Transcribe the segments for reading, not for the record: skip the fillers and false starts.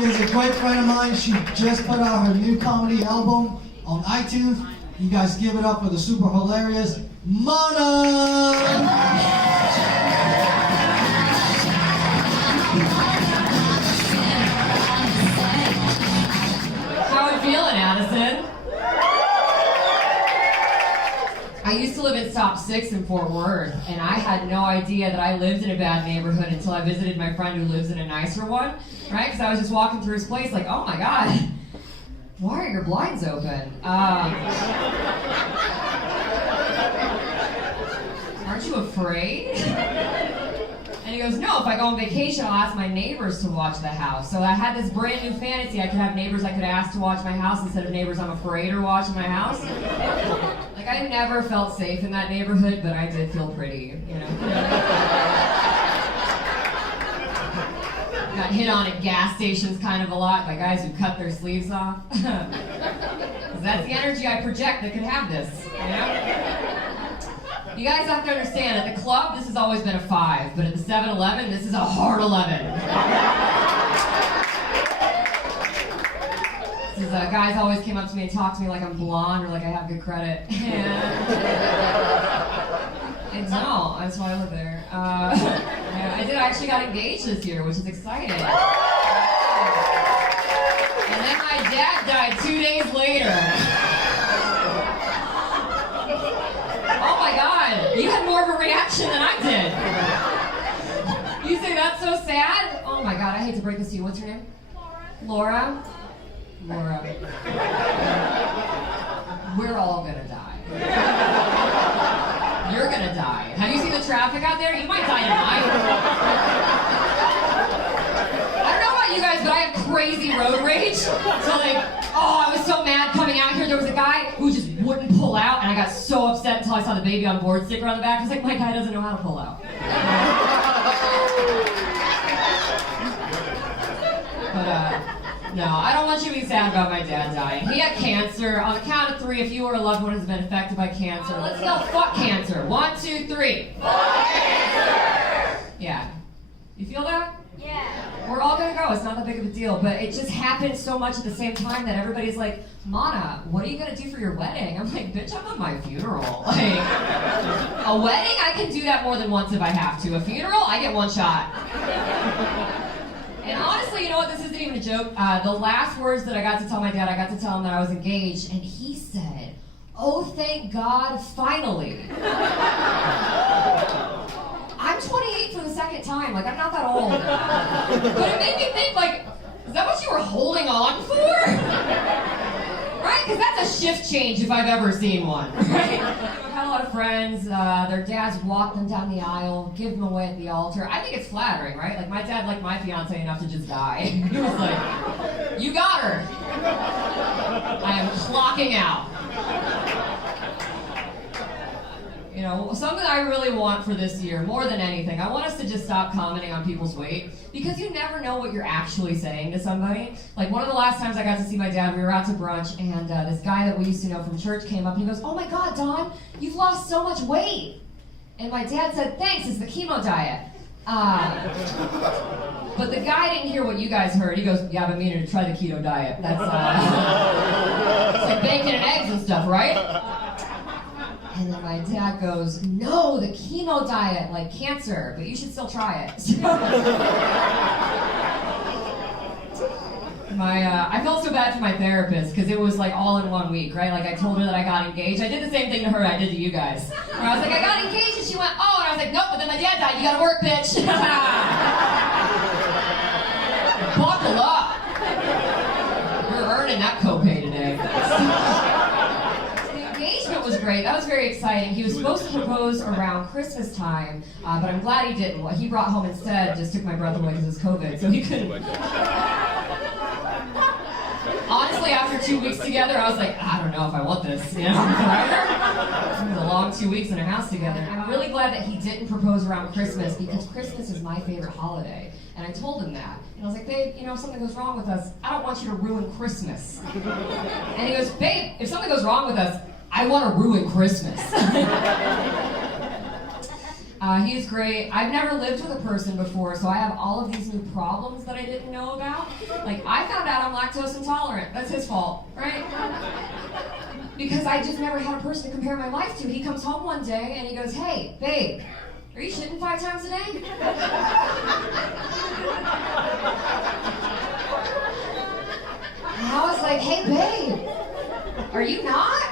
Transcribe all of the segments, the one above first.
She is a great friend of mine. She just put out her new comedy album on iTunes. You guys give it up for the super hilarious Monna! How are you feeling, Addison? I used to live in Stop 6 in Fort Worth, and I had no idea that I lived in a bad neighborhood until I visited my friend who lives in a nicer one, right? Because I was just walking through his place like, oh my God, why are your blinds open? Aren't you afraid? And he goes, no, if I go on vacation, I'll ask my neighbors to watch the house. So I had this brand new fantasy. I could have neighbors I could ask to watch my house instead of neighbors I'm afraid are watching my house. Like, I never felt safe in that neighborhood, but I did feel pretty, you know. Got hit on at gas stations kind of a lot by guys who cut their sleeves off. 'Cause that's the energy I project that could have this, you know? You guys have to understand, at the club, this has always been a 5, but at the 7-Eleven, this is a hard 11. This is, guys always came up to me and talked to me like I'm blonde or like I have good credit. And no, that's why I live there. Yeah, I actually got engaged this year, which is exciting. And then my dad died 2 days later. Oh my God, you had more of a reaction than I did. You say that's so sad? Oh my God, I hate to break this to you. What's your name? Laura. Laura. We're all gonna die. You're gonna die. Have you seen the traffic out there? You might die tonight. I don't know about you guys, but I have crazy road rage. So like, oh, I was so mad coming out here. There was a guy who just wouldn't pull out, and I got so upset until I saw the baby on board sticker on the back. I was like, my guy doesn't know how to pull out. But no, I don't want you to be sad about my dad dying. He had cancer. On the count of 3, if you or a loved one has been affected by cancer, let's yell fuck cancer. 1, 2, 3. Fuck cancer! Yeah. You feel that? Yeah. We're all gonna go. It's not that big of a deal, but it just happened so much at the same time that everybody's like, Monna, what are you gonna do for your wedding? I'm like, bitch, I'm at my funeral. Like, a wedding, I can do that more than once if I have to. A funeral, I get 1 shot. And honestly, you know what, this isn't even a joke. The last words that I got to tell my dad, I got to tell him that I was engaged, and he said, oh, thank God, finally. I'm 28 for the second time, like, I'm not that old. But it made me think, like, is that what you were holding on for? Right? Because that's a shift change if I've ever seen one, right? I've had a lot of friends, their dads walk them down the aisle, give them away at the altar. I think it's flattering, right? Like, my dad liked my fiance enough to just die. He was like, you got her. I am clocking out. You know, something I really want for this year, more than anything, I want us to just stop commenting on people's weight, because you never know what you're actually saying to somebody. Like, one of the last times I got to see my dad, we were out to brunch, and this guy that we used to know from church came up, and he goes, oh my God, Dawn, you've lost so much weight. And my dad said, thanks, it's the chemo diet. But the guy didn't hear what you guys heard. He goes, yeah, I've been meaning to try the keto diet. That's, it's like bacon and eggs and stuff, right? And then my dad goes, no, the chemo diet, like cancer, but you should still try it. I felt so bad for my therapist, because it was like all in 1 week, right? Like, I told her that I got engaged. I did the same thing to her I did to you guys. Where I was like, I got engaged, and she went, oh, and I was like, nope, but then my dad died, you gotta work, bitch. Buckle up. You're earning that copay today. Was great. That was very exciting. He was supposed to propose around Christmas time, but I'm glad he didn't. What he brought home instead just took my breath away because it's COVID, so he couldn't. Honestly, after 2 weeks together, I was like, I don't know if I want this, you know? It was a long 2 weeks in a house together. I'm really glad that he didn't propose around Christmas, because Christmas is my favorite holiday. And I told him that. And I was like, babe, you know, if something goes wrong with us, I don't want you to ruin Christmas. And he goes, babe, if something goes wrong with us, I want to ruin Christmas. He's great. I've never lived with a person before, so I have all of these new problems that I didn't know about. Like, I found out I'm lactose intolerant. That's his fault, right? Because I just never had a person to compare my life to. He comes home one day and he goes, "Hey, babe, are you shitting 5 times a day?" And I was like, "Hey, babe, are you not?"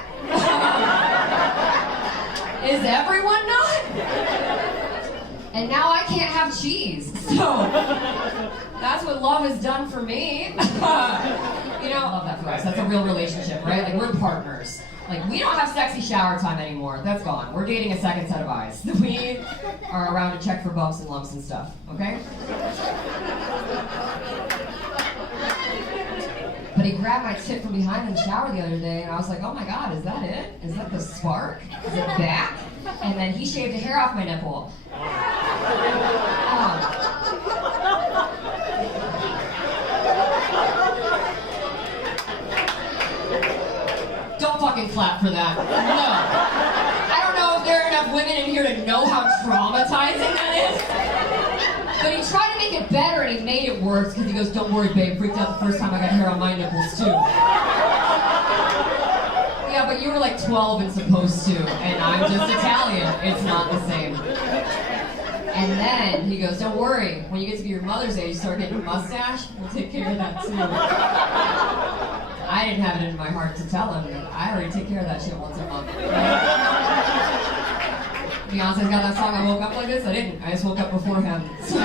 Is everyone not? And now I can't have cheese. So that's what love has done for me. You know, I love that for us. That's a real relationship, right? Like, we're partners. Like, we don't have sexy shower time anymore. That's gone. We're dating a second set of eyes. We are around to check for bumps and lumps and stuff, okay? But he grabbed my tit from behind in the shower the other day, and I was like, "Oh my God, is that it? Is that the spark? Is it back?" And then he shaved a hair off my nipple. Don't fucking clap for that. No. I don't know if there are enough women in here to know how traumatizing that is. But he tried to make it better, and he made it worse, because he goes, "Don't worry, babe, freaked out the first time I got hair on my nipples, too." Yeah, but you were like 12 and supposed to, and I'm just Italian. It's not the same. And then he goes, "Don't worry, when you get to be your mother's age, start getting a mustache, we'll take care of that, too." I didn't have it in my heart to tell him that I already take care of that shit once a month. Beyonce's got that song, "I Woke Up Like This." I didn't. I just woke up before him. So.